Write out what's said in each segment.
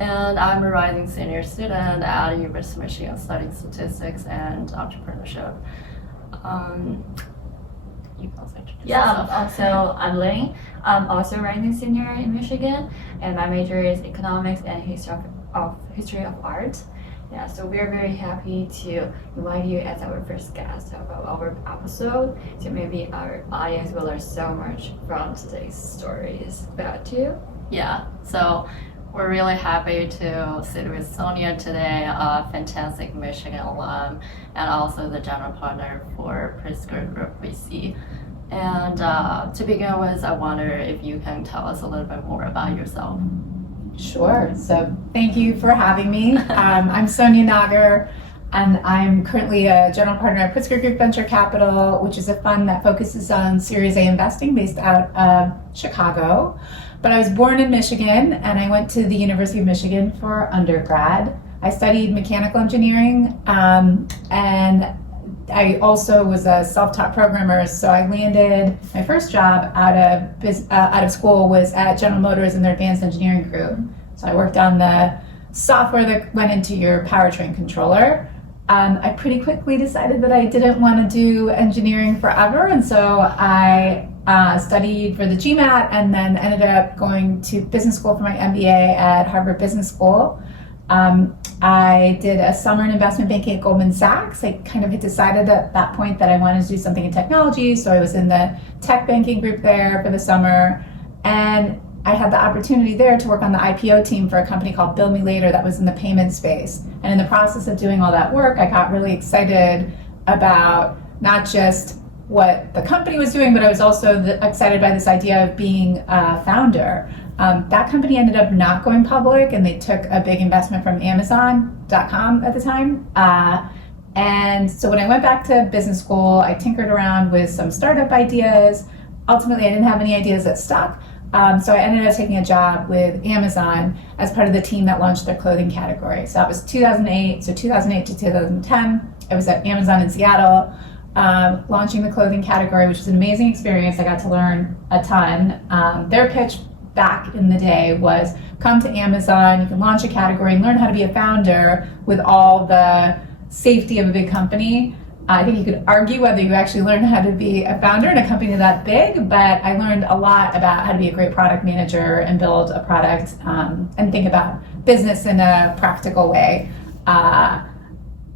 and I'm a rising senior student at University of Michigan studying statistics and entrepreneurship. You can also introduce yourself. I'm Ling. I'm also rising senior in Michigan, and my major is economics and history of art. Yeah, so we're very happy to invite you as our first guest of our episode. So maybe our audience will learn so much from today's stories about you. Yeah, so we're really happy to sit with Sonia today, a fantastic Michigan alum, and also the general partner for PGVC. And to begin with, I wonder if you can tell us a little bit more about yourself. Sure. So thank you for having me. I'm Sonia Nagar, and I'm currently a general partner at Pritzker Group Venture Capital, which is a fund that focuses on Series A investing based out of Chicago. But I was born in Michigan, and I went to the University of Michigan for undergrad. I studied mechanical engineering, and I also was a self-taught programmer, so I landed my first job out of school was at General Motors in their advanced engineering group. So I worked on the software that went into your powertrain controller. I pretty quickly decided that I didn't want to do engineering forever, and so I studied for the GMAT and then ended up going to business school for my MBA at Harvard Business School. I did a summer in investment banking at Goldman Sachs. I kind of had decided at that point that I wanted to do something in technology, so I was in the tech banking group there for the summer, and I had the opportunity there to work on the IPO team for a company called Bill Me Later that was in the payment space. And in the process of doing all that work, I got really excited about not just what the company was doing, but I was also excited by this idea of being a founder. That company ended up not going public, and they took a big investment from Amazon.com at the time. And so when I went back to business school, I tinkered around with some startup ideas. Ultimately, I didn't have any ideas that stuck. So I ended up taking a job with Amazon as part of the team that launched their clothing category. So that was 2008. So 2008 to 2010, I was at Amazon in Seattle, launching the clothing category, which was an amazing experience. I got to learn a ton. Their pitch back in the day was come to Amazon, you can launch a category and learn how to be a founder with all the safety of a big company. I think you could argue whether you actually learn how to be a founder in a company that big, but I learned a lot about how to be a great product manager and build a product and think about business in a practical way.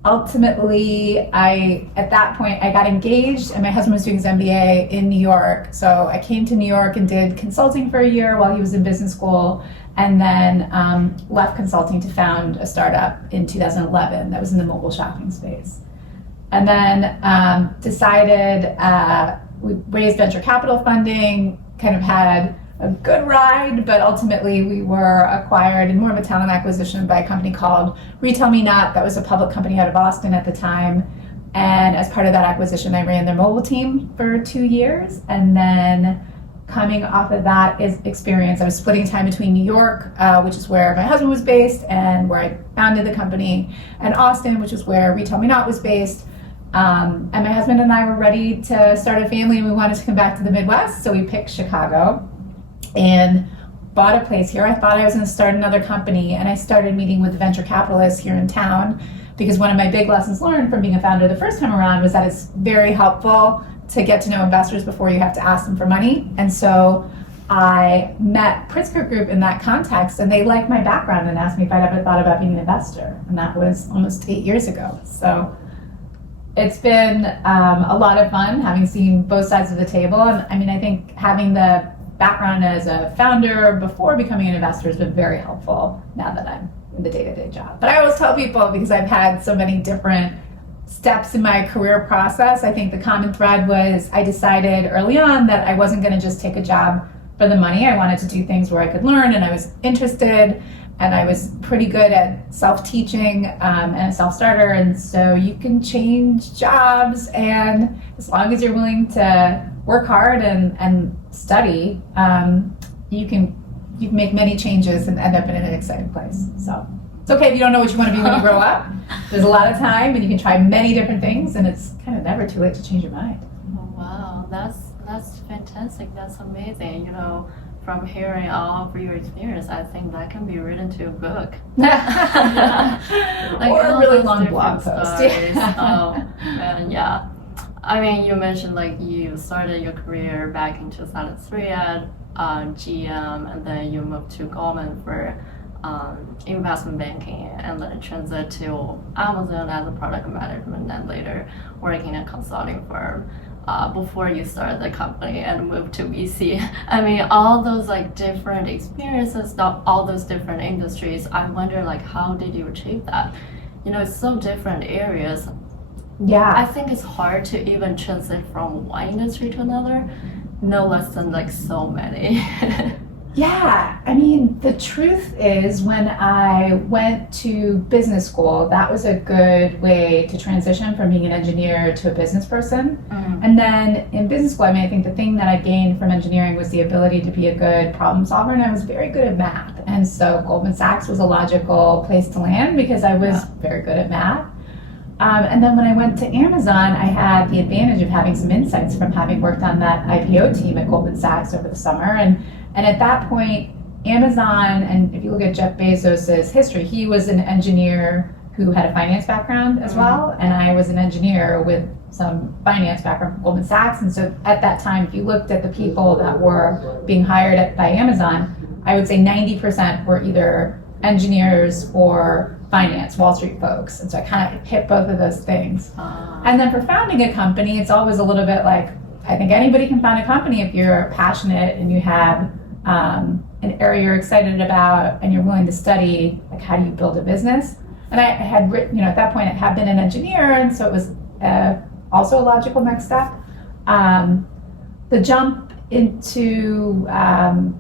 Ultimately, at that point, I got engaged, and my husband was doing his MBA in New York. So I came to New York and did consulting for a year while he was in business school, and then left consulting to found a startup in 2011 that was in the mobile shopping space. And then decided we raised venture capital funding, kind of had a good ride, but ultimately we were acquired in more of a talent acquisition by a company called Retail Me Not. That was a public company out of Boston at the time. And as part of that acquisition, I ran their mobile team for 2 years. And then coming off of that experience, I was splitting time between New York, which is where my husband was based and where I founded the company, and Austin, which is where Retail Me Not was based. And my husband and I were ready to start a family, and we wanted to come back to the Midwest, so we picked Chicago and bought a place here. I thought I was going to start another company, and I started meeting with venture capitalists here in town, because one of my big lessons learned from being a founder the first time around was that it's very helpful to get to know investors before you have to ask them for money. And so I met Pritzker Group in that context, and they liked my background and asked me if I'd ever thought about being an investor, and that was almost 8 years ago. So it's been a lot of fun having seen both sides of the table. And I mean, I think having the background as a founder before becoming an investor has been very helpful now that I'm in the day-to-day job. But I always tell people, because I've had so many different steps in my career process, I think the common thread was I decided early on that I wasn't going to just take a job for the money. I wanted to do things where I could learn, and I was interested, and I was pretty good at self-teaching and a self-starter. And so you can change jobs, and as long as you're willing to work hard and study, you can make many changes and end up in an exciting place. So it's okay if you don't know what you want to be when you grow up. There's a lot of time, and you can try many different things, and it's kind of never too late to change your mind. Oh, wow, that's fantastic. That's amazing. You know, from hearing all of your experience, I think that can be written to a book. Or a all really those long different blog post. stories. And yeah. I mean, you mentioned like you started your career back in 2003 at GM, and then you moved to Goldman for investment banking, and then transit to Amazon as a product management, and later working in a consulting firm before you started the company and moved to VC. I mean, all those like different experiences, all those different industries, I wonder like how did you achieve that? You know, it's so different areas. Yeah. I think it's hard to even transit from one industry to another, no less than like so many. Yeah, I mean, the truth is when I went to business school, that was a good way to transition from being an engineer to a business person. And then in business school, I mean, I think the thing that I gained from engineering was the ability to be a good problem solver, and I was very good at math. And so Goldman Sachs was a logical place to land because I was very good at math. And then when I went to Amazon, I had the advantage of having some insights from having worked on that IPO team at Goldman Sachs over the summer. And at that point, Amazon, and if you look at Jeff Bezos' history, he was an engineer who had a finance background as well, and I was an engineer with some finance background from Goldman Sachs. And so at that time, if you looked at the people that were being hired by Amazon, I would say 90% were either engineers or finance, Wall Street folks. And so I kind of hit both of those things. And then for founding a company, it's always a little bit like, I think anybody can found a company if you're passionate and you have an area you're excited about and you're willing to study, like how do you build a business? And I had written, at that point I had been an engineer, and so it was also a logical next step. The jump into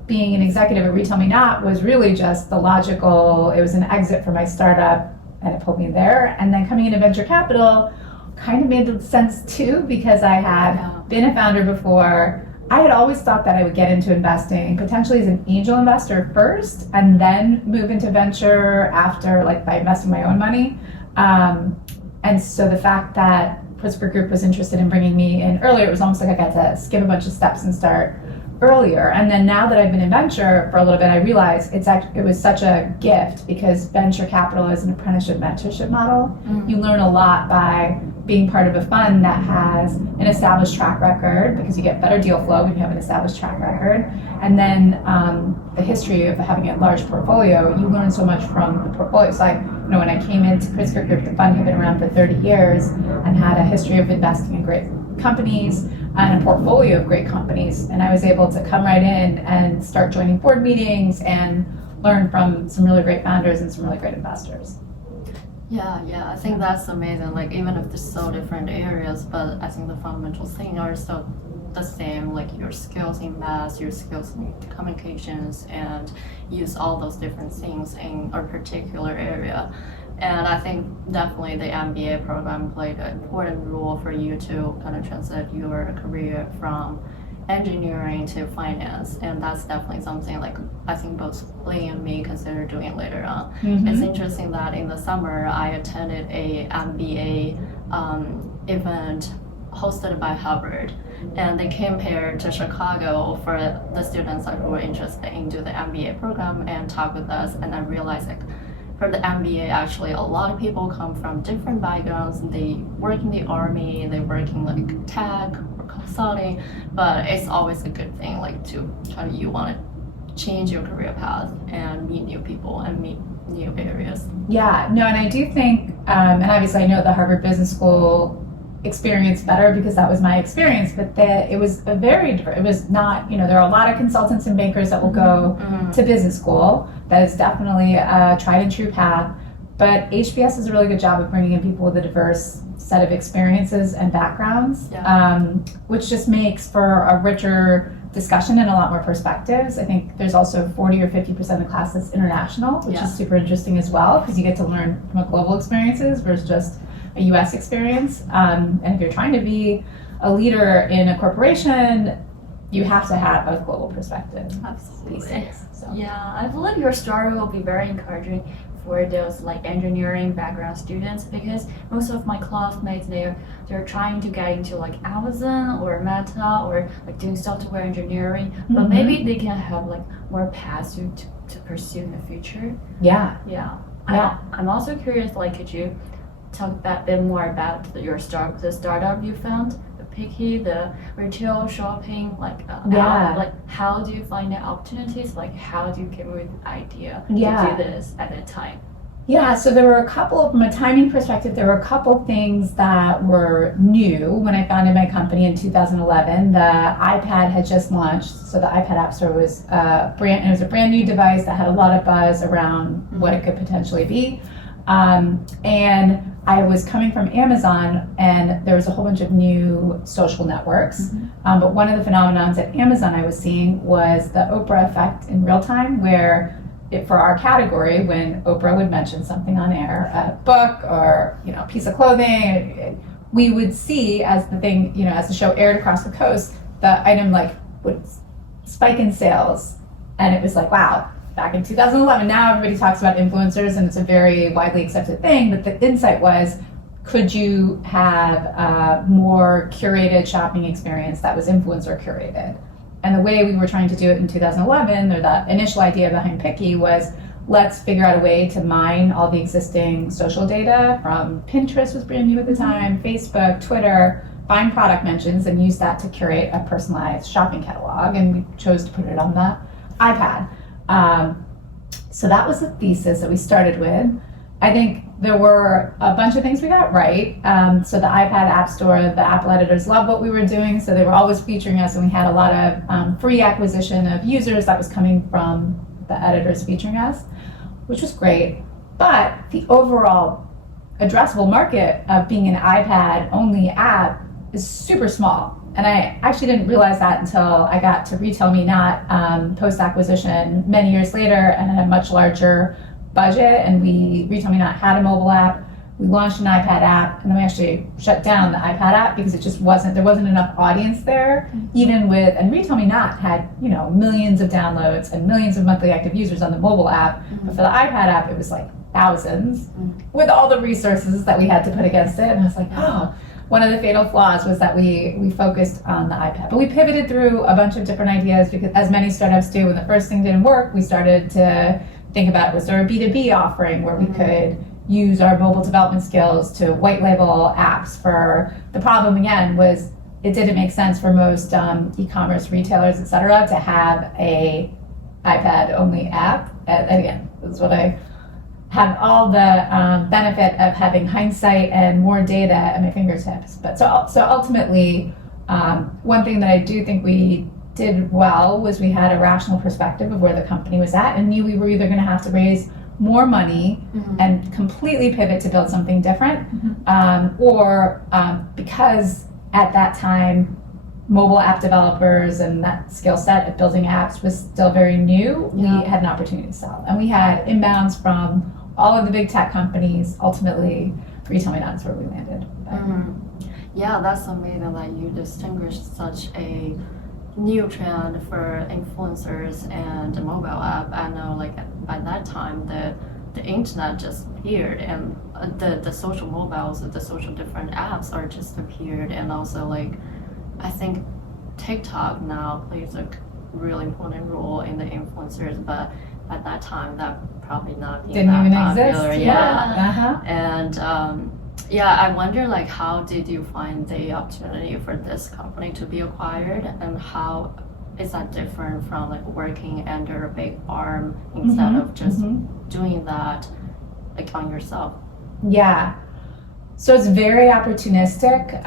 being an executive at Retail Me Not was really just the logical, it was an exit for my startup and it pulled me there. And then coming into venture capital kind of made sense too, because I had been a founder before. I had always thought that I would get into investing potentially as an angel investor first and then move into venture after, like by investing my own money. And so the fact that Pritzker Group was interested in bringing me in earlier, it was almost like I got to skip a bunch of steps and start earlier. And then now that I've been in venture for a little bit, I realized it was such a gift because venture capital is an apprenticeship mentorship model. You learn a lot by being part of a fund that has an established track record, because you get better deal flow when you have an established track record. And then the history of having a large portfolio, you learn so much from the portfolio. So when I came into Pritzker Group, the fund had been around for 30 years and had a history of investing in great companies and a portfolio of great companies. And I was able to come right in and start joining board meetings and learn from some really great founders and some really great investors. Yeah, I think that's amazing. Like even if there's so different areas, but I think the fundamental things are still the same, like your skills in math, your skills in communications, and use all those different things in a particular area. And I think definitely the MBA program played an important role for you to kind of transit your career from engineering to finance, and that's definitely something like I think both Lee and me consider doing later on. It's interesting that in the summer I attended a MBA event hosted by Harvard, and they came here to Chicago for the students who were interested in doing the MBA program and talk with us. And I realized like for the MBA, actually a lot of people come from different backgrounds. They work in the army, they work in like tech or consulting, but it's always a good thing like to kind of you want to change your career path and meet new people and meet new areas. Yeah, no, and I do think, and obviously I know the Harvard Business School experience better because that was my experience, but it was it was not, there are a lot of consultants and bankers that will go to business school. That is definitely a tried and true path, but HBS does a really good job of bringing in people with a diverse set of experiences and backgrounds, which just makes for a richer discussion and a lot more perspectives. I think there's also 40 or 50% of the class that's international, which is super interesting as well, because you get to learn from a global experiences versus just a US experience. And if you're trying to be a leader in a corporation, you have to have a global perspective. Absolutely. Yeah, I believe your story will be very encouraging for those like engineering background students, because most of my classmates they're trying to get into like Amazon or Meta or like doing software engineering, but maybe they can have like more paths to pursue in the future. Yeah. Yeah. Yeah. I'm also curious, like, could you talk a bit more about the startup you found, the Picky, the retail shopping, like, like how do you find the opportunities? Like, how do you come with the idea to do this at that time? Yeah, so there were a couple, from a timing perspective, there were a couple things that were new when I founded my company in 2011. The iPad had just launched, so the iPad App Store was it was a brand new device that had a lot of buzz around what it could potentially be. And I was coming from Amazon, and there was a whole bunch of new social networks. But one of the phenomenons at Amazon I was seeing was the Oprah effect in real time, where for our category, when Oprah would mention something on air, a book or a piece of clothing, we would see as the thing, as the show aired across the coast, the item like would spike in sales, and it was like, wow. Back in 2011, now everybody talks about influencers, and it's a very widely accepted thing. But the insight was, could you have a more curated shopping experience that was influencer curated? And the way we were trying to do it in 2011, or the initial idea behind Picky, was let's figure out a way to mine all the existing social data from Pinterest was brand new at the time, Facebook, Twitter, find product mentions, and use that to curate a personalized shopping catalog. And we chose to put it on the iPad. So that was the thesis that we started with. I think there were a bunch of things we got right. So the iPad App Store, the Apple editors loved what we were doing, so they were always featuring us, and we had a lot of free acquisition of users that was coming from the editors featuring us, which was great. But the overall addressable market of being an iPad-only app is super small. And I actually didn't realize that until I got to Retail Me Not post-acquisition many years later, and had a much larger budget. And Retail Me Not had a mobile app. We launched an iPad app, and then we actually shut down the iPad app because it just there wasn't enough audience there. And Retail Me Not had millions of downloads and millions of monthly active users on the mobile app, but for the iPad app it was like thousands, with all the resources that we had to put against it. And I was like, oh. One of the fatal flaws was that we focused on the iPad. But we pivoted through a bunch of different ideas, because as many startups do, when the first thing didn't work, we started to think about, was there a B2B offering where we could use our mobile development skills to white label apps for, the problem again was it didn't make sense for most e-commerce retailers, et cetera, to have a iPad only app. And again, this is what I have all the benefit of having hindsight and more data at my fingertips. But so ultimately, one thing that I do think we did well was we had a rational perspective of where the company was at, and knew we were either going to have to raise more money and completely pivot to build something different, or because at that time mobile app developers and that skill set of building apps was still very new, we had an opportunity to sell. And we had inbounds from all of the big tech companies. Ultimately, Retail Me Not is where we landed. Yeah, that's amazing that you distinguished such a new trend for influencers and the mobile app. I know, like, by that time, the internet just appeared, and the social mobiles, the social different apps are just appeared. And also, like, I think TikTok now plays a really important role in the influencers, but at that time that probably not being didn't even popular. exist. And I wonder, like, how did you find the opportunity for this company to be acquired, and how is that different from like working under a big arm instead of just doing that like on yourself? Yeah. So it's very opportunistic.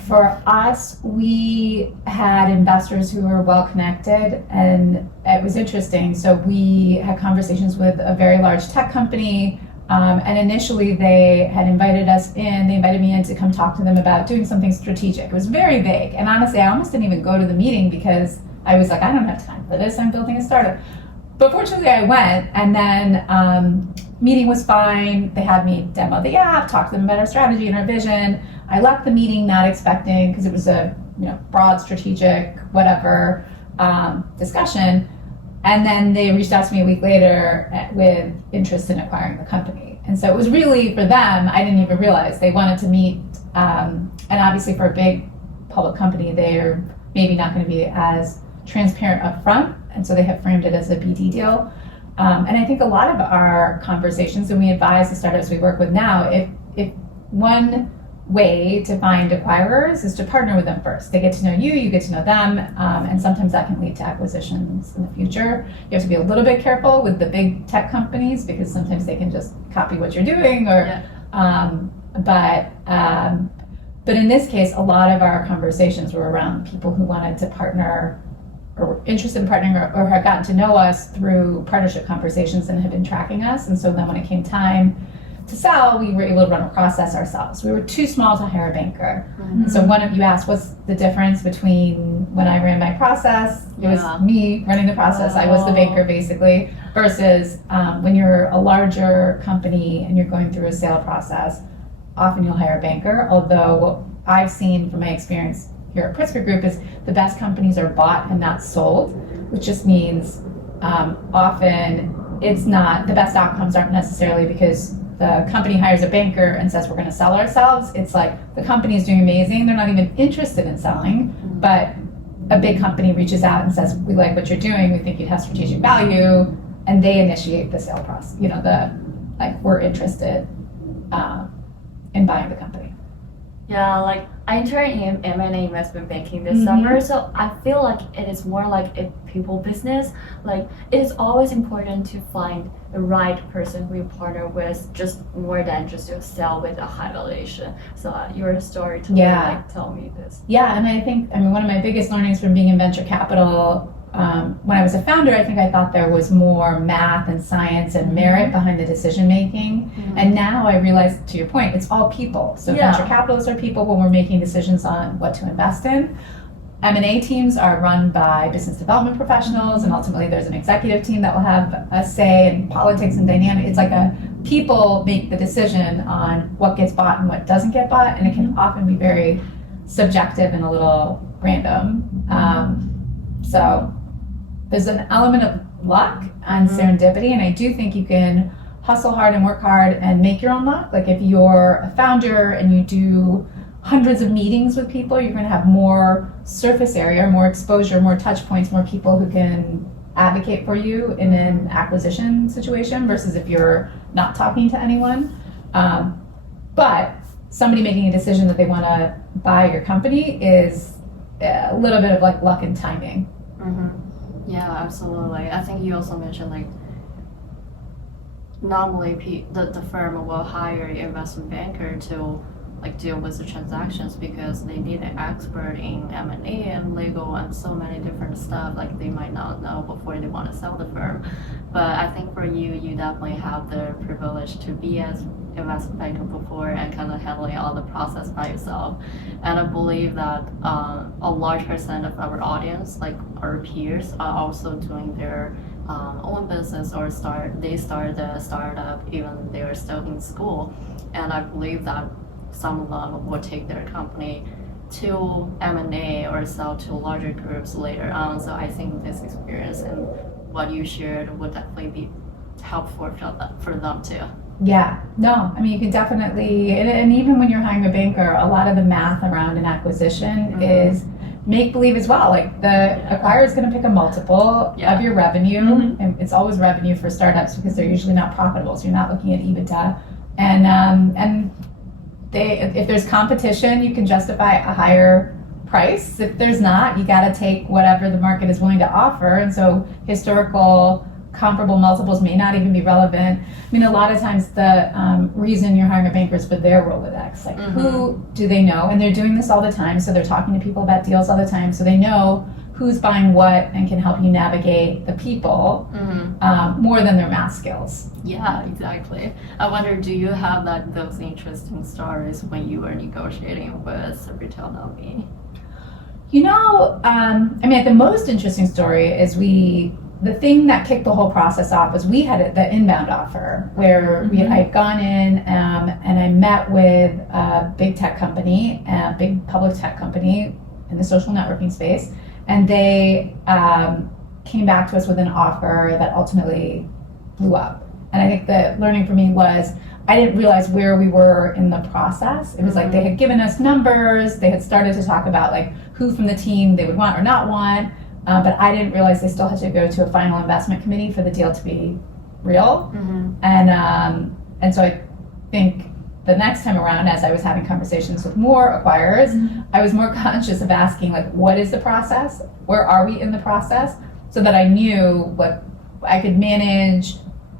For us, we had investors who were well connected, and it was interesting. So we had conversations with a very large tech company, and initially they had invited us in. They invited me in to come talk to them about doing something strategic. It was very vague, and honestly, I almost didn't even go to the meeting because I was like, I don't have time for this. I'm building a startup. But fortunately, I went, and then meeting was fine. They had me demo the app, talk to them about our strategy and our vision. I left the meeting not expecting, because it was a broad strategic whatever discussion. And then they reached out to me a week later with interest in acquiring the company. And so it was really for them, I didn't even realize they wanted to meet. And obviously for a big public company, they're maybe not going to be as transparent up front. And so they have framed it as a BD deal. And I think a lot of our conversations, and we advise the startups we work with now, if one way to find acquirers is to partner with them first. They get to know you, you get to know them, and sometimes that can lead to acquisitions in the future. You have to be a little bit careful with the big tech companies because sometimes they can just copy what you're doing, or but in this case, a lot of our conversations were around people who wanted to partner or were interested in partnering or had gotten to know us through partnership conversations and had been tracking us. And so then when it came time to sell, we were able to run a process ourselves. We were too small to hire a banker. Mm-hmm. So one of you asked, what's the difference between when I ran my process, it was me running the process, I was the banker basically, versus when you're a larger company and you're going through a sale process, often you'll hire a banker. Although what I've seen from my experience here at Pritzker Group is the best companies are bought and not sold, which just means often it's not, the best outcomes aren't necessarily because the company hires a banker and says we're going to sell ourselves. It's like the company is doing amazing, they're not even interested in selling, but a big company reaches out and says we like what you're doing, we think you'd have strategic value, and they initiate the sale process. You know, we're interested in buying the company. Yeah, like I interned in M&A investment banking this summer, so I feel like it is more like a people business. Like it is always important to find the right person who you partner with, just more than just to sell with a high valuation. So your story tell me this. Yeah, and I think one of my biggest learnings from being in venture capital, when I was a founder, I think I thought there was more math and science and merit behind the decision making. And now I realize, to your point, it's all people. So venture capitalists are people when we're making decisions on what to invest in. M&A teams are run by business development professionals, and ultimately there's an executive team that will have a say in politics and dynamic. It's like people make the decision on what gets bought and what doesn't get bought, and it can often be very subjective and a little random. So there's an element of luck and serendipity, and I do think you can hustle hard and work hard and make your own luck. Like if you're a founder and you do hundreds of meetings with people, you're going to have more surface area, more exposure, more touch points, more people who can advocate for you in an acquisition situation versus if you're not talking to anyone. But somebody making a decision that they want to buy your company is a little bit of like luck and timing. Yeah, absolutely. I think you also mentioned like normally the firm will hire an investment banker to like deal with the transactions because they need an expert in M&A and legal and so many different stuff like they might not know before they want to sell the firm. But I think for you definitely have the privilege to be as investment banker before and kind of handling all the process by yourself. And I believe that a large percent of our audience, like our peers, are also doing their own business or they started a startup even they are still in school. And I believe that some of them will take their company to M&A or sell to larger groups later on. So I think this experience and what you shared would definitely be helpful for them too. Yeah, no, you can definitely, and even when you're hiring a banker, a lot of the math around an acquisition is make believe as well. Like the acquirer is going to pick a multiple of your revenue, and it's always revenue for startups because they're usually not profitable. So you're not looking at EBITDA, and if there's competition, you can justify a higher price. If there's not, you got to take whatever the market is willing to offer. And so historical comparable multiples may not even be relevant. A lot of times the reason you're hiring a banker is for their Rolodex. Like who do they know? And they're doing this all the time. So they're talking to people about deals all the time. So they know who's buying what and can help you navigate the people more than their math skills. Yeah, exactly. I wonder, do you have those interesting stories when you were negotiating with a retail LP? The most interesting story is the thing that kicked the whole process off was we had the inbound offer where I had gone in and I met with a big tech company, a big public tech company in the social networking space, and they came back to us with an offer that ultimately blew up. And I think the learning for me was I didn't realize where we were in the process. It was like they had given us numbers, they had started to talk about like who from the team they would want or not want, but I didn't realize they still had to go to a final investment committee for the deal to be real. And so I think the next time around, as I was having conversations with more acquirers, I was more conscious of asking, like, what is the process? Where are we in the process? So that I knew what I could manage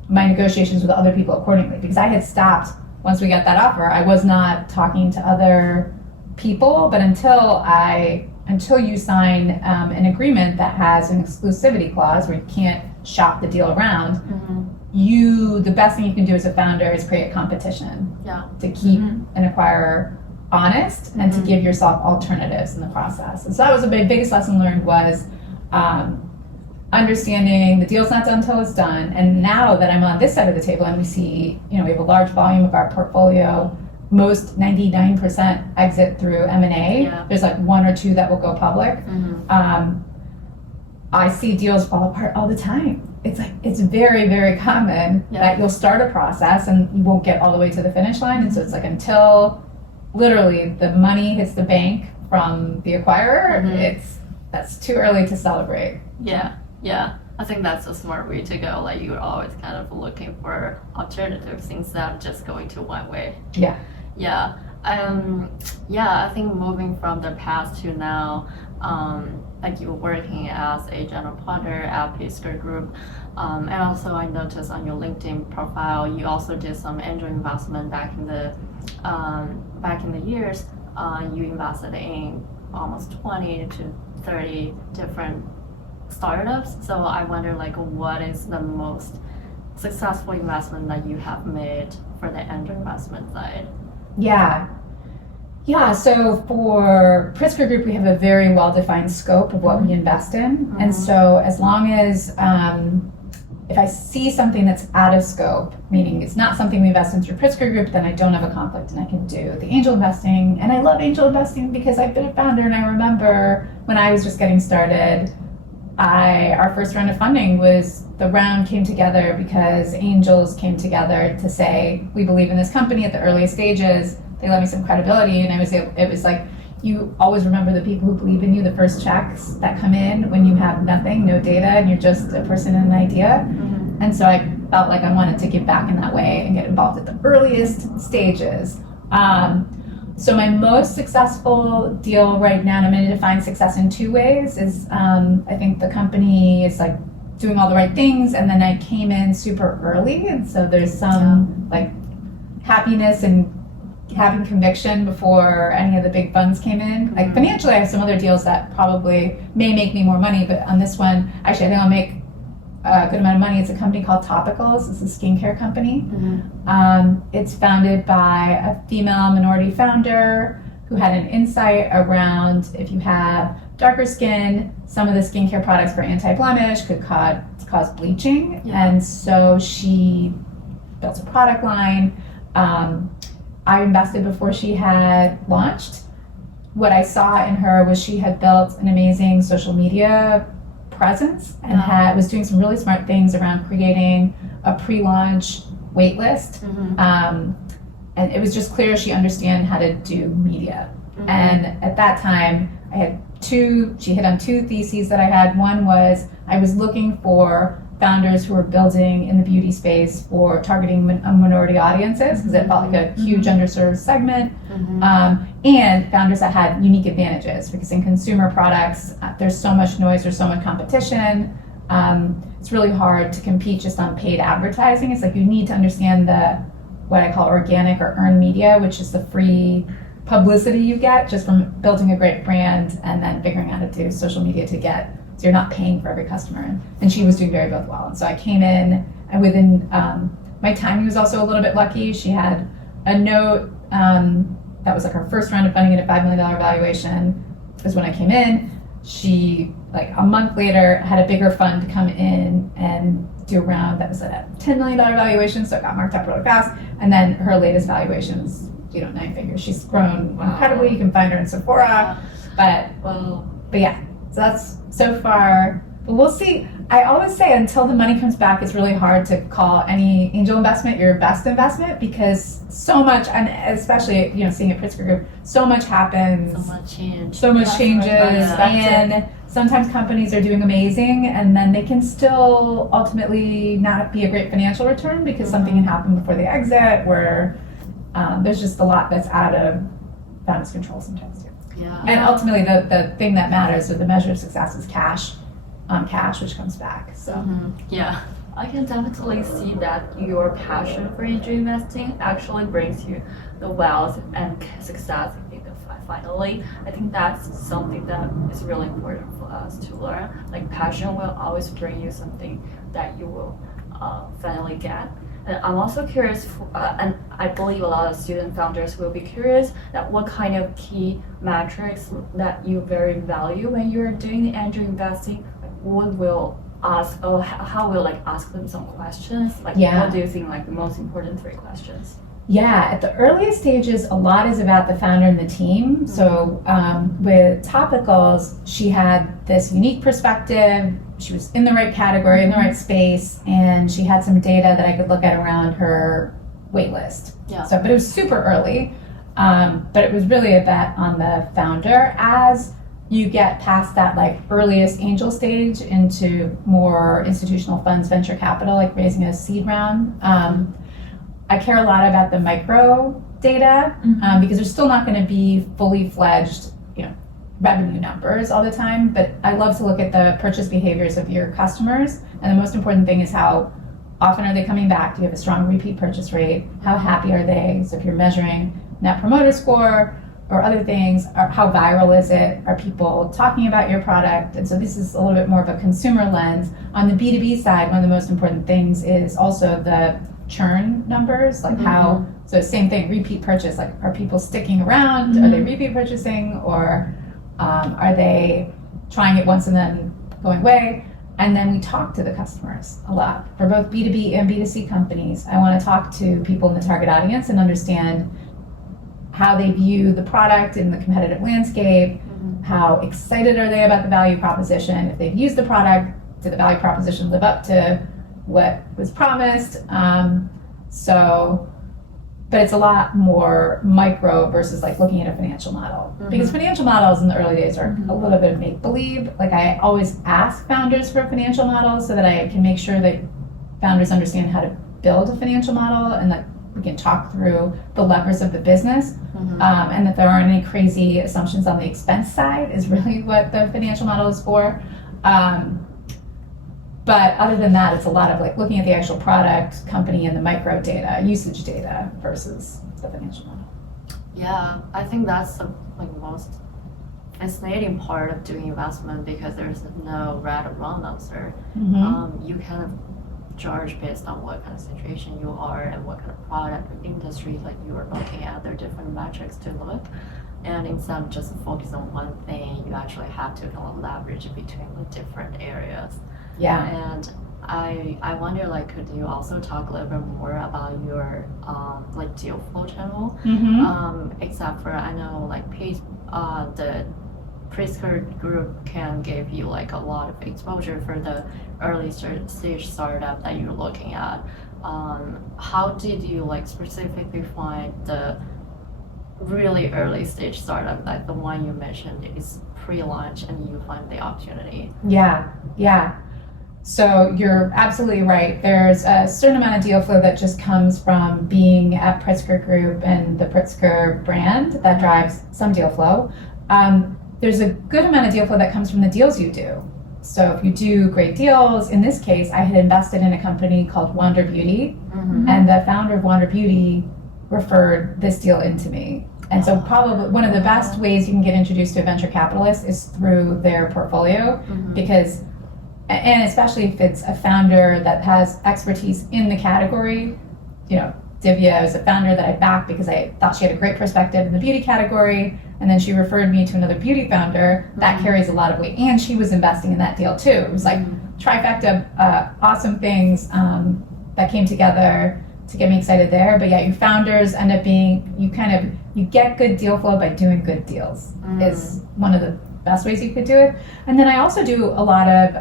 my negotiations with other people accordingly. Because I had stopped, once we got that offer, I was not talking to other people, but until you sign an agreement that has an exclusivity clause where you can't shop the deal around, the best thing you can do as a founder is create competition to keep an acquirer honest and to give yourself alternatives in the process. And so that was my biggest lesson learned was understanding the deal's not done until it's done. And now that I'm on this side of the table and we see, we have a large volume of our portfolio, most 99% exit through M&A. There's like one or two that will go public. I see deals fall apart all the time. It's very, very common that you'll start a process and you won't get all the way to the finish line. And so it's like until literally the money hits the bank from the acquirer, that's too early to celebrate. Yeah. I think that's a smart way to go. Like you're always kind of looking for alternatives instead of just going to one way. Yeah. I think moving from the past to now, like you were working as a general partner at Pritzker Group, and also I noticed on your LinkedIn profile you also did some angel investment back in the years. You invested in almost 20 to 30 different startups. So I wonder, like, what is the most successful investment that you have made for the angel investment side? Yeah, so for Pritzker Group, we have a very well-defined scope of what we invest in. And so as long as, if I see something that's out of scope, meaning it's not something we invest in through Pritzker Group, then I don't have a conflict and I can do the angel investing. And I love angel investing because I've been a founder and I remember when I was just getting started, our first round of funding the round came together because angels came together to say, we believe in this company at the earliest stages. They lent me some credibility, and it was like, you always remember the people who believe in you, the first checks that come in when you have nothing, no data, and you're just a person and an idea. And so I felt like I wanted to give back in that way and get involved at the earliest stages. So my most successful deal right now, and I'm going to define success in two ways, is I think the company is like doing all the right things, and then I came in super early, and so there's some like happiness and having conviction before any of the big funds came in. Like financially, I have some other deals that probably may make me more money, but on this one, actually, I think I'll make a good amount of money. It's a company called Topicals. It's a skincare company. It's founded by a female minority founder who had an insight around if you have darker skin, some of the skincare products for anti-blemish could cause bleaching. And so she built a product line. I invested before she had launched. What I saw in her was she had built an amazing social media presence and was doing some really smart things around creating a pre-launch wait list. And it was just clear she understood how to do media. And at that time, she hit on two theses that I had. One was I was looking for founders who were building in the beauty space for targeting minority audiences because it felt like a huge underserved segment, and founders that had unique advantages because in consumer products there's so much noise, there's so much competition, it's really hard to compete just on paid advertising. It's like you need to understand what I call organic or earned media, which is the free publicity you get just from building a great brand and then figuring out how to do social media so you're not paying for every customer. And she was doing very both well. And so I came in, and within my timing was also a little bit lucky. She had a note that was like her first round of funding at a $5 million valuation is when I came in. She, like a month later, had a bigger fund come in and do a round that was at a $10 million valuation, so it got marked up really fast. And then her latest valuation's 9 figures. She's grown incredibly. You can find her in Sephora. But yeah. So that's so far But we'll see. I always say until the money comes back, it's really hard to call any angel investment your best investment because so much, and especially seeing at Pritzker Group, so much happens. So much change. So much changes, unexpected. and sometimes companies are doing amazing, and then they can still ultimately not be a great financial return because something can happen before they exit, where there's just a lot that's out of founder's control sometimes too. Yeah. And ultimately, the thing that matters, or the measure of success, is cash, which comes back. So Yeah. I can definitely see that your passion for angel investing actually brings you the wealth and success. Finally, I think that's something that is really important for us to learn. Like passion will always bring you something that you will finally get. And I'm also curious, and I believe a lot of student founders will be curious that what kind of key metrics that you very value when you're doing angel investing. Like what will ask, or how will ask them some questions? Like what do you think the most important 3 questions? yeah, at the earliest stages, a lot is about the founder and the team. So with Topicals, she had this unique perspective. She was in the right category, in the right space, and she had some data that I could look at around her wait list. Yeah. So, but it was super early. But it was really a bet on the founder. As you get past that earliest angel stage into more institutional funds, venture capital, like raising a seed round, I care a lot about the micro data because there's still not going to be fully fledged, revenue numbers all the time. But I love to look at the purchase behaviors of your customers, and the most important thing is how often are they coming back? Do you have a strong repeat purchase rate? How happy are they? So if you're measuring Net Promoter Score or other things, how viral is it? Are people talking about your product? And so this is a little bit more of a consumer lens. On the B2B side, one of the most important things is also the churn numbers, how, so same thing, repeat purchase, are people sticking around? Are they repeat purchasing, or are they trying it once and then going away? And then we talk to the customers a lot. For both B2B and B2C companies, I want to talk to people in the target audience and understand how they view the product in the competitive landscape, how excited are they about the value proposition, if they've used the product, did the value proposition live up to what was promised? But it's a lot more micro versus looking at a financial model. Because financial models in the early days are a little bit of make-believe. I always ask founders for a financial model so that I can make sure that founders understand how to build a financial model, and that we can talk through the levers of the business, and that there aren't any crazy assumptions on the expense side is really what the financial model is for. But other than that, it's a lot of looking at the actual product, company, and the micro data, usage data versus the financial model. Yeah, I think that's the most fascinating part of doing investment, because there's no right or wrong answer. You kind of judge based on what kind of situation you are and what kind of product or industry you are looking at. There are different metrics to look, and instead of just focus on one thing, you actually have to kind of leverage between the different areas. Yeah. And I wonder, could you also talk a little bit more about your deal flow channel? Except for, I know the Pritzker Group can give you a lot of exposure for the early stage startup that you're looking at. How did you specifically find the really early stage startup, like the one you mentioned is pre-launch, and you find the opportunity? Yeah. So you're absolutely right. There's a certain amount of deal flow that just comes from being at Pritzker Group and the Pritzker brand that drives some deal flow. There's a good amount of deal flow that comes from the deals you do. So if you do great deals, in this case, I had invested in a company called Wander Beauty, and the founder of Wander Beauty referred this deal into me. And so probably one of the best ways you can get introduced to a venture capitalist is through their portfolio, because, and especially if it's a founder that has expertise in the category. Divya is a founder that I backed because I thought she had a great perspective in the beauty category, and then she referred me to another beauty founder. That carries a lot of weight, and she was investing in that deal too. It was trifecta of awesome things that came together to get me excited there. But yeah, your founders end up being, you get good deal flow by doing good deals, is one of the best ways you could do it. And then I also do a lot of,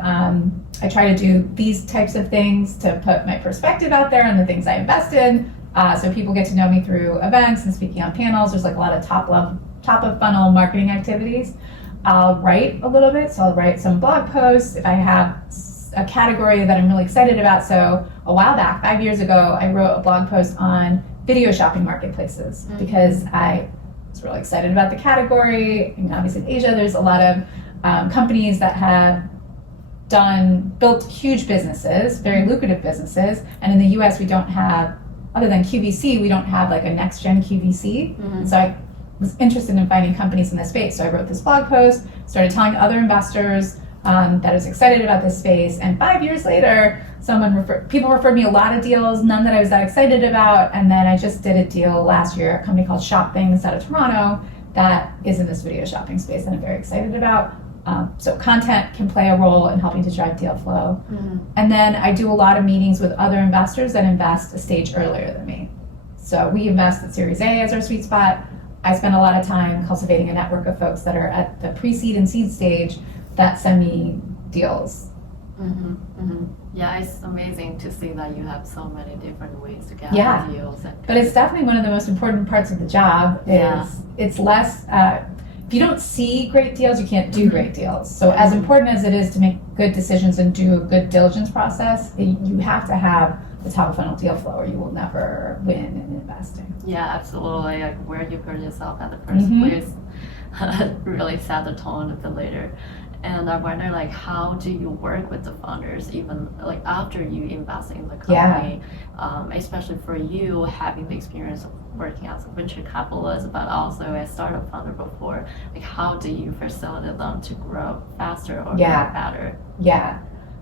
I try to do these types of things to put my perspective out there on the things I invest in. So people get to know me through events and speaking on panels. There's like a lot of top of funnel marketing activities. I'll write a little bit, so I'll write some blog posts if I have a category that I'm really excited about. So a while back, 5 years ago, I wrote a blog post on video shopping marketplaces because I was really excited about the category. And obviously in Asia, there's a lot of companies that have built huge businesses, very lucrative businesses. And in the US, we don't have, other than QVC, we don't have like a next gen QVC. And so I was interested in finding companies in this space. So I wrote this blog post, started telling other investors that I was excited about this space. And 5 years later, people referred me a lot of deals, none that I was that excited about. And then I just did a deal last year, a company called Shop Things out of Toronto that is in this video shopping space that I'm very excited about. So content can play a role in helping to drive deal flow. And then I do a lot of meetings with other investors that invest a stage earlier than me. So we invest at Series A as our sweet spot. I spend a lot of time cultivating a network of folks that are at the pre-seed and seed stage that send me deals. Yeah, it's amazing to see that you have so many different ways to get deals. But it's definitely one of the most important parts of the job. It's less, if you don't see great deals, you can't do great deals. So as important as it is to make good decisions and do a good diligence process, you have to have the top of funnel deal flow or you will never win in investing. Yeah, absolutely. Like where you put yourself at the first place really set the tone of the later. And I wonder, like, how do you work with the founders, even like after you invest in the company, especially for you having the experience of working as a venture capitalist, but also a startup founder before. Like, how do you facilitate them to grow faster or grow better?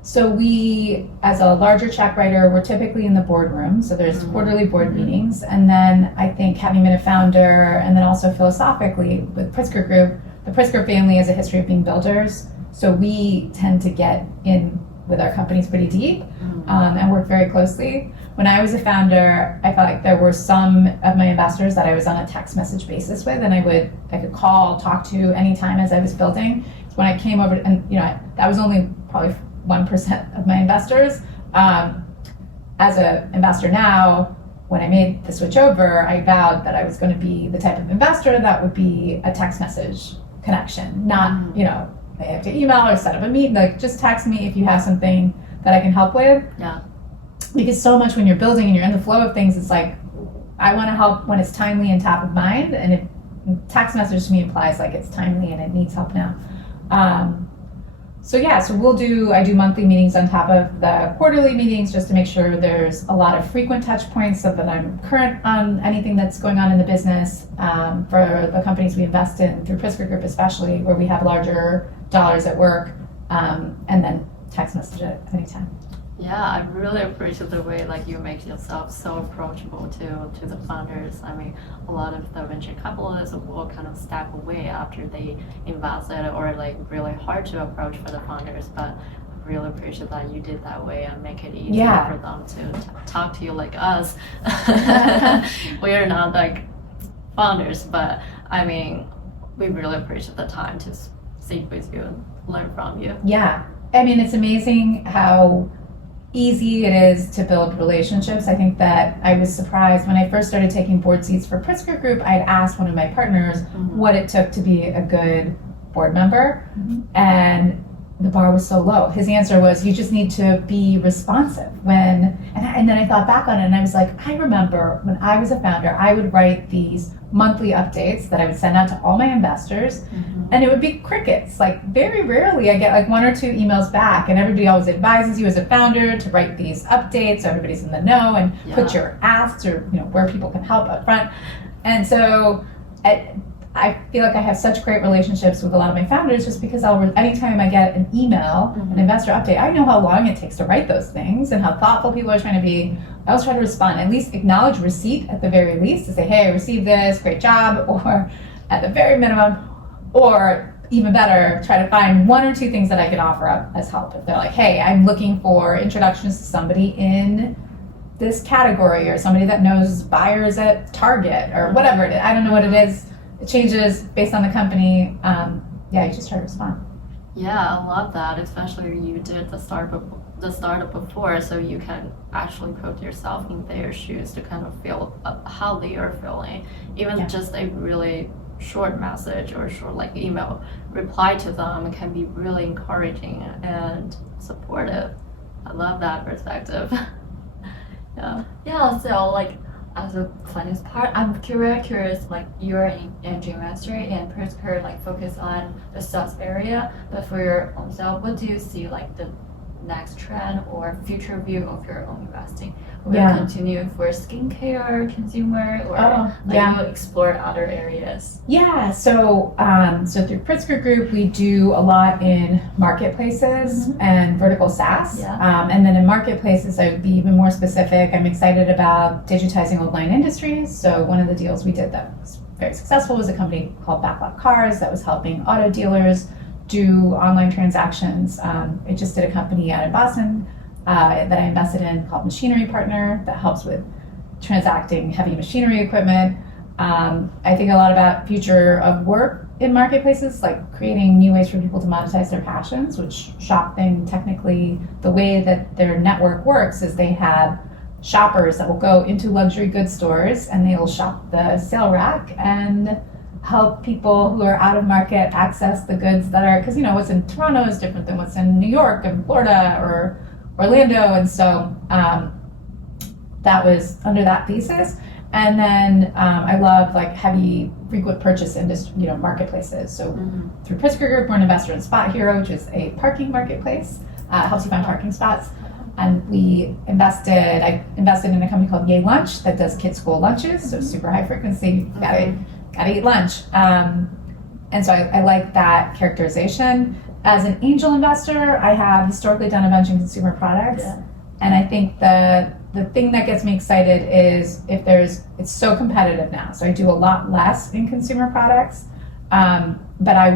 So we, as a larger check writer, we're typically in the boardroom. So there's quarterly board meetings. And then I think having been a founder and then also philosophically with Pritzker Group, the Pritzker family has a history of being builders. So we tend to get in with our companies pretty deep and work very closely. When I was a founder, I felt like there were some of my investors that I was on a text message basis with, and I could call, talk to anytime as I was building. So when I came over, and that was only probably 1% of my investors. As an investor now, when I made the switch over, I vowed that I was going to be the type of investor that would be a text message connection, not, I have to email or set up a meet, like just text me if you have something that I can help with. Because so much when you're building and you're in the flow of things, it's like, I want to help when it's timely and top of mind. And if text message to me implies like it's timely and it needs help now. So I do monthly meetings on top of the quarterly meetings just to make sure there's a lot of frequent touch points so that I'm current on anything that's going on in the business for the companies we invest in through Pritzker Group, especially where we have larger dollars at work, and then text message at any time. Yeah, I really appreciate the way like you make yourself so approachable to the founders. I mean, a lot of the venture capitalists will kind of step away after they invested or like really hard to approach for the founders. But I really appreciate that you did that way and make it easier for them to talk to you like us. We are not like founders, but I mean, we really appreciate the time to speak with you and learn from you. Yeah, I mean, it's amazing how easy it is to build relationships. I think that I was surprised when I first started taking board seats for Pritzker Group. I had asked one of my partners what it took to be a good board member, and the bar was so low. His answer was, you just need to be responsive. And then I thought back on it and I was like, I remember when I was a founder, I would write these monthly updates that I would send out to all my investors, and it would be crickets. Like very rarely I get like 1 or 2 emails back, and everybody always advises you as a founder to write these updates so everybody's in the know and put your asks or where people can help up front. And so I feel like I have such great relationships with a lot of my founders just because anytime I get an email, an investor update, I know how long it takes to write those things and how thoughtful people are trying to be. I always try to respond, at least acknowledge receipt at the very least, to say, hey, I received this, great job, or at the very minimum, or even better, try to find 1 or 2 things that I can offer up as help. If they're like, hey, I'm looking for introductions to somebody in this category or somebody that knows buyers at Target or whatever it is. I don't know what it is. It changes based on the company. yeah, you just try to respond. Yeah, I love that, especially you did the startup before, so you can actually put yourself in their shoes to kind of feel how they are feeling. Even just a really short message or short like email reply to them can be really encouraging and supportive. I love that perspective. Yeah. Yeah, so like as a finance part, I'm very curious, like you're an angel investor and Pritzker like focus on the stocks area, but for your own self, what do you see like the next trend or future view of your own investing? Will you continue for skincare, consumer, or you explore other areas? Yeah, so so through Pritzker Group, we do a lot in marketplaces and vertical SaaS. And then in marketplaces, I would be even more specific. I'm excited about digitizing online industries. So one of the deals we did that was very successful was a company called Backlot Cars that was helping auto dealers do online transactions. I just did a company out in Boston that I invested in called Machinery Partner that helps with transacting heavy machinery equipment. I think a lot about future of work in marketplaces, like creating new ways for people to monetize their passions, which shopping technically, the way that their network works is they have shoppers that will go into luxury goods stores and they will shop the sale rack and help people who are out of market access the goods that are, because what's in Toronto is different than what's in New York and Florida or Orlando, and so that was under that thesis. And then I love like heavy frequent purchase industry, marketplaces. So through Pritzker Group, we're an investor in Spot Hero, which is a parking marketplace. Helps you find parking spots. And I invested in a company called Yay Lunch that does kids' school lunches, so super high frequency. Gotta eat lunch. And so I like that characterization. As an angel investor, I have historically done a bunch of consumer products. And I think the thing that gets me excited is it's so competitive now. So I do a lot less in consumer products. But I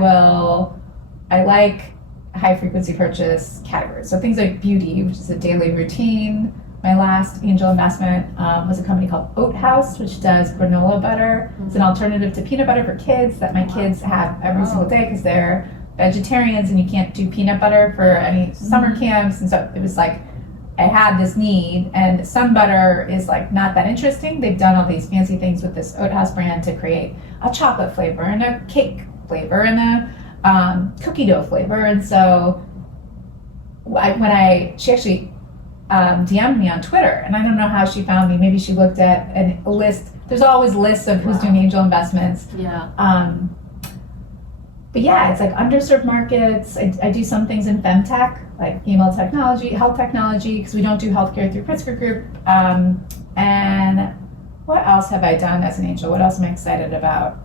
like high frequency purchase categories. So things like beauty, which is a daily routine. My last angel investment was a company called Oat House, which does granola butter. It's an alternative to peanut butter for kids that my kids have every single day because they're vegetarians and you can't do peanut butter for any summer camps. And so it was like, I had this need, and Sun Butter is like not that interesting. They've done all these fancy things with this Oat House brand to create a chocolate flavor and a cake flavor and a cookie dough flavor. And so she actually DM'd me on Twitter, and I don't know how she found me. Maybe she looked at a list. There's always lists of who's doing angel investments. But yeah, it's like underserved markets. I do some things in femtech, like female technology, health technology, because we don't do healthcare through Pritzker Group. And what else have I done as an angel? What else am I excited about?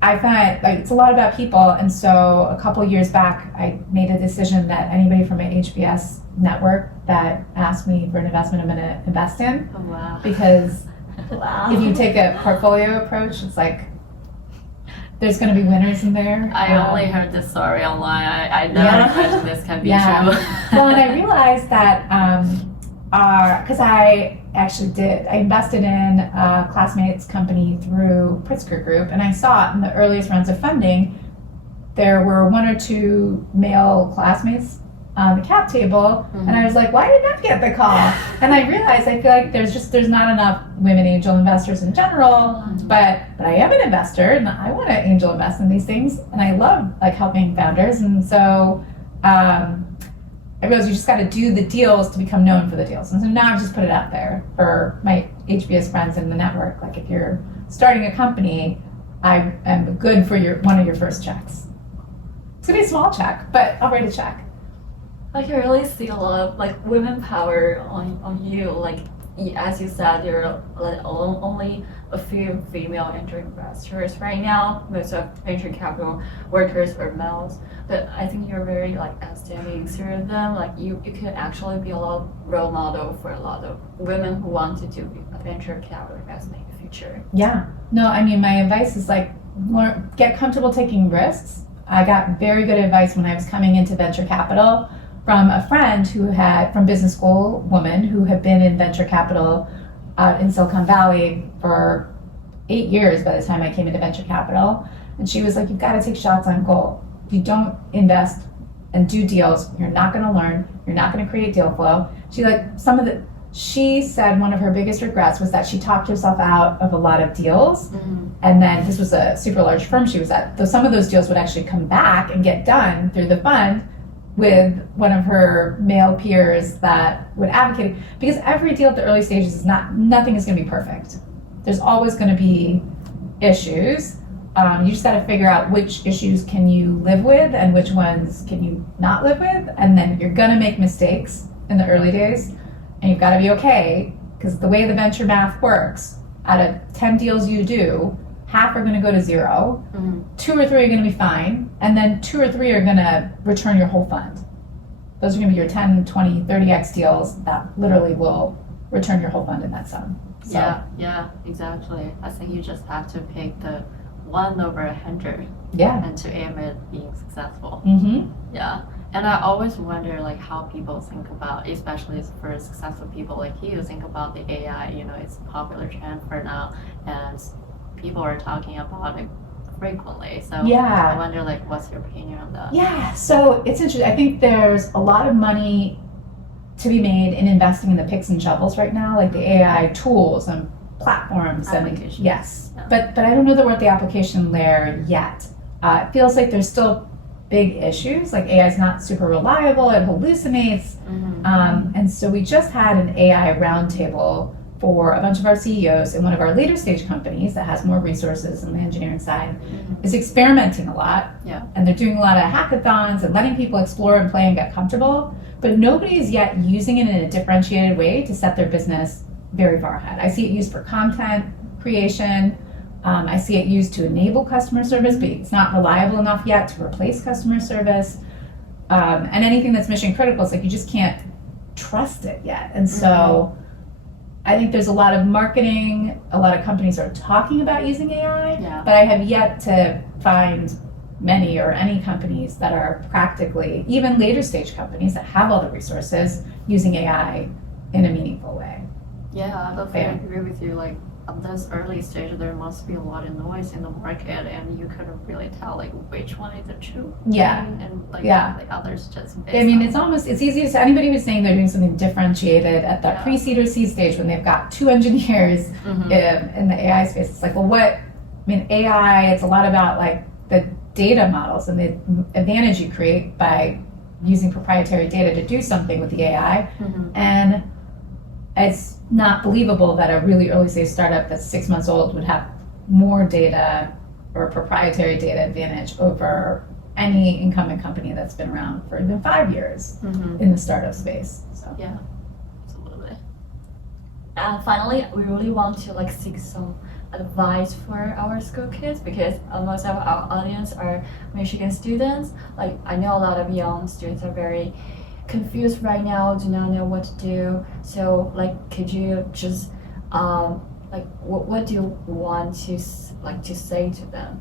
I find like it's a lot about people, and so a couple years back, I made a decision that anybody from my HBS network that asked me for an investment, I'm going to invest in. Oh, wow. Because if you take a portfolio approach, it's like there's going to be winners in there. I only heard this story online. I never imagined this can be true. Well, and I realized that because I invested in a classmates company through Pritzker Group, and I saw in the earliest rounds of funding, there were one or two male classmates on the cap table, and I was like, why did I get the call? And I realized I feel like there's not enough women angel investors in general, but I am an investor and I want to angel invest in these things, and I love like helping founders, and so I realized you just got to do the deals to become known for the deals. And so now I've just put it out there for my HBS friends in the network. Like if you're starting a company, I am good for one of your first checks. It's gonna be a small check, but I'll write a check. I can really see a lot of like women power on you. Like as you said, you're like only a few female angel investors right now. Most of venture capital workers are males, but I think you're very like outstanding through them. Like you could actually be a lot of role model for a lot of women who want to do venture capital investment in the future. Yeah. No, I mean my advice is like get comfortable taking risks. I got very good advice when I was coming into venture capital from a friend from business school woman who had been in venture capital in Silicon Valley for 8 years by the time I came into venture capital. And she was like, you've got to take shots on goal. If you don't invest and do deals, you're not going to learn. You're not going to create deal flow. She said one of her biggest regrets was that she talked herself out of a lot of deals. And then this was a super large firm she was at. Though some of those deals would actually come back and get done through the fund with one of her male peers that would advocate. Because every deal at the early stages nothing is going to be perfect. There's always going to be issues. You just got to figure out which issues can you live with and which ones can you not live with. And then you're going to make mistakes in the early days. And you've got to be okay, because the way the venture math works, out of 10 deals you do, half are going to go to zero, 2 or 3 are going to be fine, and then 2 or 3 are going to return your whole fund. Those are going to be your 10, 20, 30x deals that literally will return your whole fund in that sum. So. Yeah, exactly. I think you just have to pick the 1 over 100 and to aim at being successful. Yeah. And I always wonder like how people think about, especially for successful people like you, think about the AI. It's a popular trend for now, and people are talking about it frequently. So I wonder like what's your opinion on that? Yeah, so it's interesting. I think there's a lot of money to be made in investing in the picks and shovels right now, like the AI tools and platforms and yes. But I don't know that we're at the application layer yet. It feels like there's still big issues, like AI is not super reliable, it hallucinates. And so we just had an AI roundtable for a bunch of our CEOs in one of our later stage companies that has more resources on the engineering side, is experimenting a lot. And they're doing a lot of hackathons and letting people explore and play and get comfortable, but nobody is yet using it in a differentiated way to set their business very far ahead. I see it used for content creation. I see it used to enable customer service, but it's not reliable enough yet to replace customer service. And anything that's mission critical, it's like you just can't trust it yet. And so I think there's a lot of marketing, a lot of companies are talking about using AI, but I have yet to find many or any companies that are practically, even later stage companies that have all the resources, using AI in a meaningful way. Yeah, I definitely agree with you. Like, at this early stage, there must be a lot of noise in the market, and you couldn't really tell like which one is a true thing, and like the others just. I mean, it's easy to say anybody who's saying they're doing something differentiated at the pre-seed or seed stage when they've got 2 engineers in the AI space. It's like, well, AI. It's a lot about like the data models and the advantage you create by using proprietary data to do something with the AI, and it's not believable that a really early stage startup that's 6 months old would have more data or proprietary data advantage over any incumbent company that's been around for even 5 years in the startup space. So yeah, absolutely. Finally, we really want to seek some advice for our school kids, because most of our audience are Michigan students. Like, I know a lot of young students are very confused right now, do not know what to do. So could you just what do you want to say to them?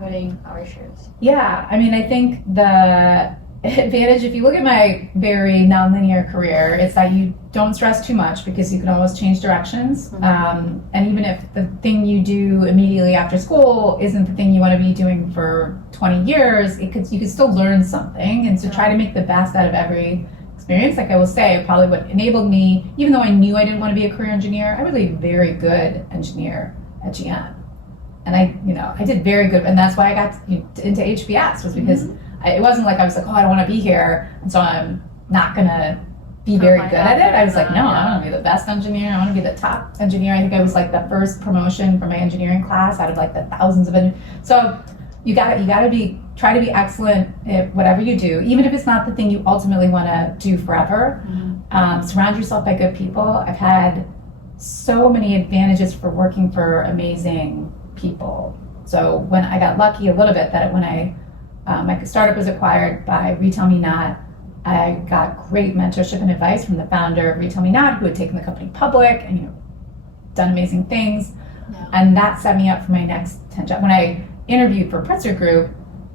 Putting our shoes. I mean, I think the advantage, if you look at my very nonlinear career, it's that you don't stress too much because you can always change directions. And even if the thing you do immediately after school isn't the thing you want to be doing for 20 years, you could still learn something. And so try to make the best out of every experience. Like I will say, probably what enabled me, even though I knew I didn't want to be a career engineer, I was a very good engineer at GM. And I did very good. And that's why I got into HBS, was because it wasn't like I was like, oh, I don't want to be here, and so I'm not going to be very good at it. I was like, no, I want to be the best engineer. I want to be the top engineer. I think I was the first promotion for my engineering class out of the thousands of engineers. So you got to try to be excellent at whatever you do, even if it's not the thing you ultimately want to do forever. Surround yourself by good people. I've had so many advantages for working for amazing people. So when I got lucky a little bit that when my startup was acquired by Retail Me Not, I got great mentorship and advice from the founder of Retail Me Not, who had taken the company public and done amazing things. And that set me up for my next 10 jobs. When I interviewed for Pritzker Group,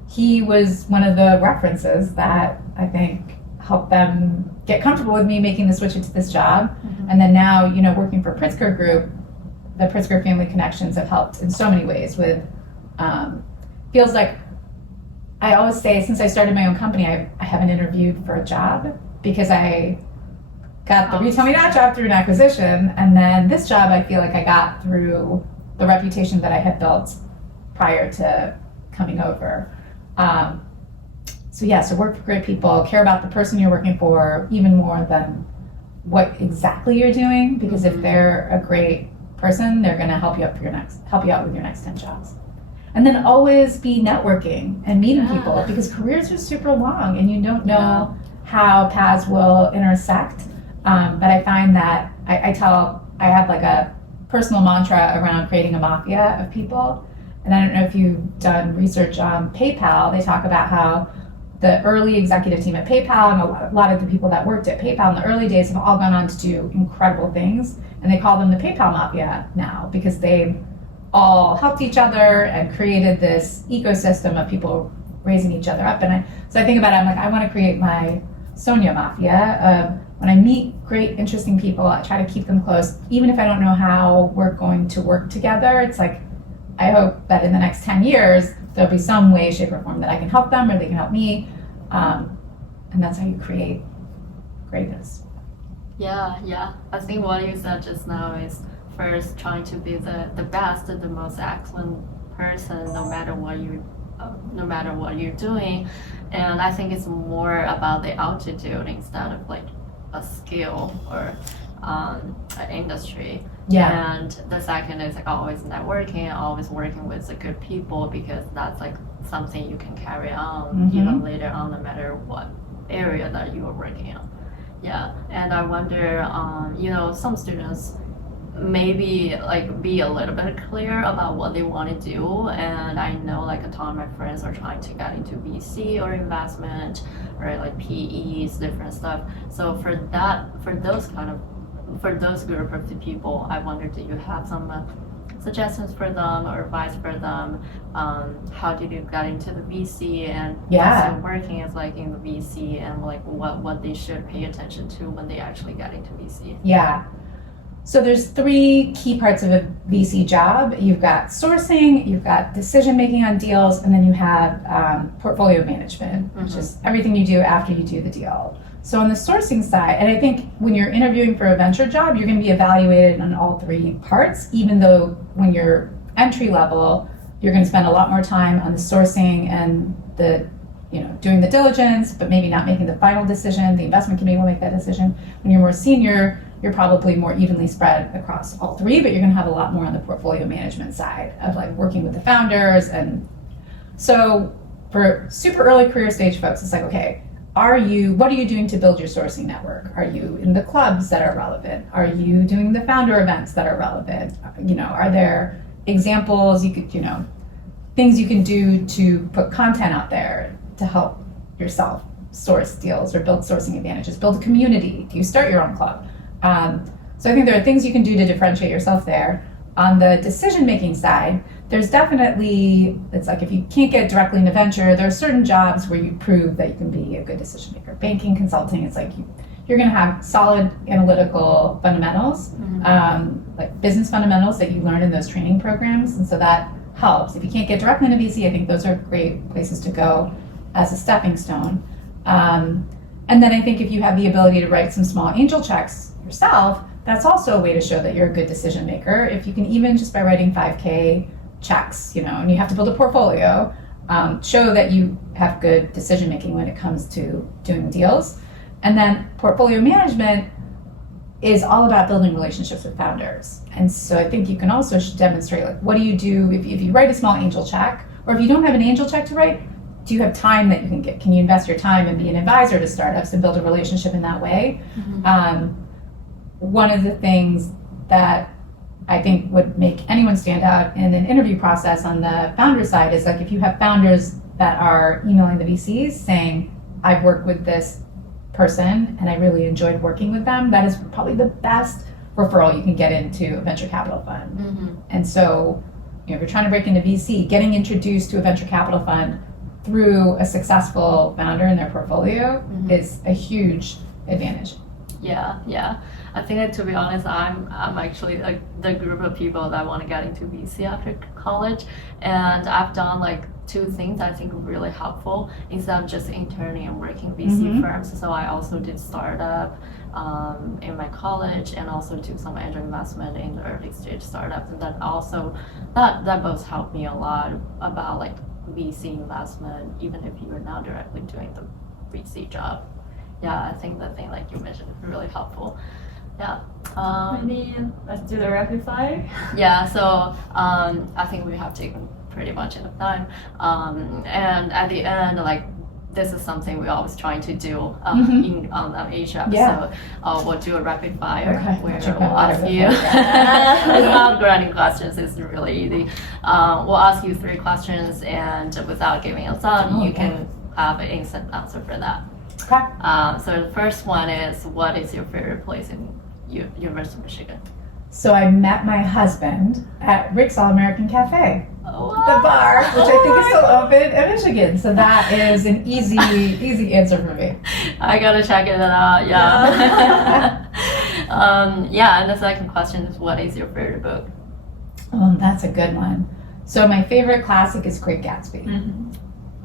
he was one of the references that I think helped them get comfortable with me making the switch into this job. And then now, working for Pritzker Group, the Pritzker family connections have helped in so many ways with feels like I always say since I started my own company, I haven't interviewed for a job because I got the Retail Me Not job through an acquisition, and then this job I feel like I got through the reputation that I had built prior to coming over. So work for great people, care about the person you're working for even more than what exactly you're doing, because if they're a great person, they're going to help you out with your next 10 jobs. And then always be networking and meeting people, because careers are super long and you don't know how paths will intersect. But I find that I have like a personal mantra around creating a mafia of people. And I don't know if you've done research on PayPal. They talk about how the early executive team at PayPal and a lot of the people that worked at PayPal in the early days have all gone on to do incredible things. And they call them the PayPal Mafia now, because they all helped each other and created this ecosystem of people raising each other up. And so I think about it, I'm like, I want to create my Sonia Mafia. When I meet great, interesting people, I try to keep them close. Even if I don't know how we're going to work together, it's like, I hope that in the next 10 years, there'll be some way, shape, or form that I can help them or they can help me. And that's how you create greatness. Yeah. I think what you said just now is first trying to be the best, the most excellent person, no matter what you're doing. And I think it's more about the altitude instead of like a skill or an industry. Yeah. And the second is like always networking, always working with the good people, because that's like something you can carry on even later on, no matter what area that you are working on. Yeah. And I wonder, some students maybe like be a little bit clear about what they want to do, and I know like a ton of my friends are trying to get into VC or investment or like PEs, different stuff. So for those group of the people, I wonder, do you have some suggestions for them or advice for them? How did you get into the VC, and what's working as like in the VC, and like what they should pay attention to when they actually get into VC? Yeah. So there's 3 key parts of a VC job. You've got sourcing, you've got decision making on deals, and then you have portfolio management, which is everything you do after you do the deal. So on the sourcing side, and I think when you're interviewing for a venture job, you're going to be evaluated on all 3 parts, even though when you're entry level, you're going to spend a lot more time on the sourcing and the doing the diligence, but maybe not making the final decision. The investment committee will make that decision. When you're more senior, you're probably more evenly spread across all 3, but you're going to have a lot more on the portfolio management side of like working with the founders. And so for super early career stage folks, it's like, okay, what are you doing to build your sourcing network? Are you in the clubs that are relevant? Are you doing the founder events that are relevant? Are there examples things you can do to put content out there to help yourself source deals or build sourcing advantages, build a community? Do you start your own club? So I think there are things you can do to differentiate yourself there. On the decision-making side, there's definitely, it's like if you can't get directly into venture, there are certain jobs where you prove that you can be a good decision maker. Banking, consulting, it's like you're going to have solid analytical fundamentals, like business fundamentals that you learn in those training programs, and so that helps. If you can't get directly into VC, I think those are great places to go as a stepping stone. And then I think if you have the ability to write some small angel checks yourself, that's also a way to show that you're a good decision maker. If you can, even just by writing 5K checks, and you have to build a portfolio, show that you have good decision making when it comes to doing deals. And then portfolio management is all about building relationships with founders. And so I think you can also demonstrate, like, what do you do if you write a small angel check, or if you don't have an angel check to write, do you have time that you can get? Can you invest your time and be an advisor to startups and build a relationship in that way? One of the things that I think would make anyone stand out in an interview process on the founder side is like if you have founders that are emailing the VCs saying, I've worked with this person and I really enjoyed working with them, that is probably the best referral you can get into a venture capital fund. And so if you're trying to break into VC, getting introduced to a venture capital fund through a successful founder in their portfolio is a huge advantage. Yeah. I think that, to be honest, I'm actually like the group of people that want to get into VC after college, and I've done like two things I think really helpful instead of just interning and working VC firms. So I also did startup in my college and also took some angel investment in the early stage startups, and then also that both helped me a lot about like VC investment, even if you're not directly doing the VC job. Yeah, I think the thing like you mentioned is really helpful. Yeah. Maybe let's do the rapid fire. Yeah, so I think we have taken pretty much enough time. And at the end, like, this is something we're always trying to do in on each episode. Yeah. We'll do a rapid fire where Rapid we'll fire. ask you. It's not granting questions, it's really easy. We'll ask you 3 questions, and without giving a thumb, you can have an instant answer for that. Okay. So the first one is, what is your favorite place in University of Michigan? So I met my husband at Rick's All American Cafe, Oh, the bar, which I think is still open in Michigan. So that is an easy answer for me. I gotta check it out. Yeah. And the second question is, what is your favorite book? That's a good one. So my favorite classic is Great Gatsby.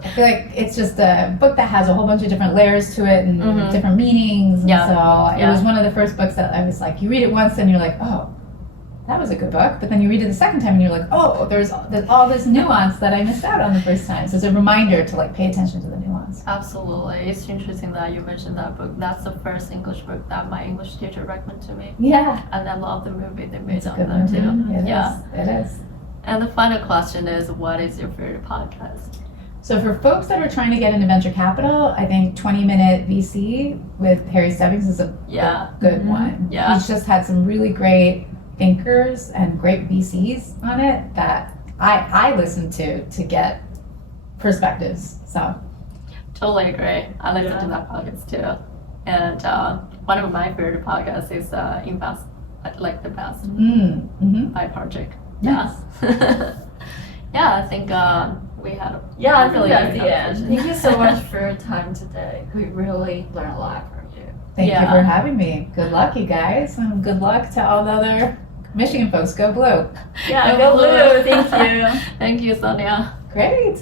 I feel like it's just a book that has a whole bunch of different layers to it and different meanings. And so it was one of the first books that I was like, you read it once and you're like, oh, that was a good book. But then you read it the second time and you're like, oh, there's all this nuance that I missed out on the first time. So it's a reminder to like pay attention to the nuance. Absolutely. It's interesting that you mentioned that book. That's the first English book that my English teacher recommended to me. Yeah. And I love the movie they made It's a on good that too. movie. It is. And the final question is, what is your favorite podcast? So for folks that are trying to get into venture capital, I think 20-Minute VC with Harry Stebbings is a good one. Yeah. He's just had some really great thinkers and great VCs on it that I listen to get perspectives. So Totally agree. I listen to that podcast too. And one of my favorite podcasts is Invest Like the Best by Project. Nice. Yeah, I think we had a I really think that's good the end. conversation. Thank you so much for your time today. We really learned a lot from you. Thank you for having me. Good luck, you guys, and good luck to all the other Michigan folks. Go Blue. Yeah, go blue. Thank you. Thank you, Sonia. Great.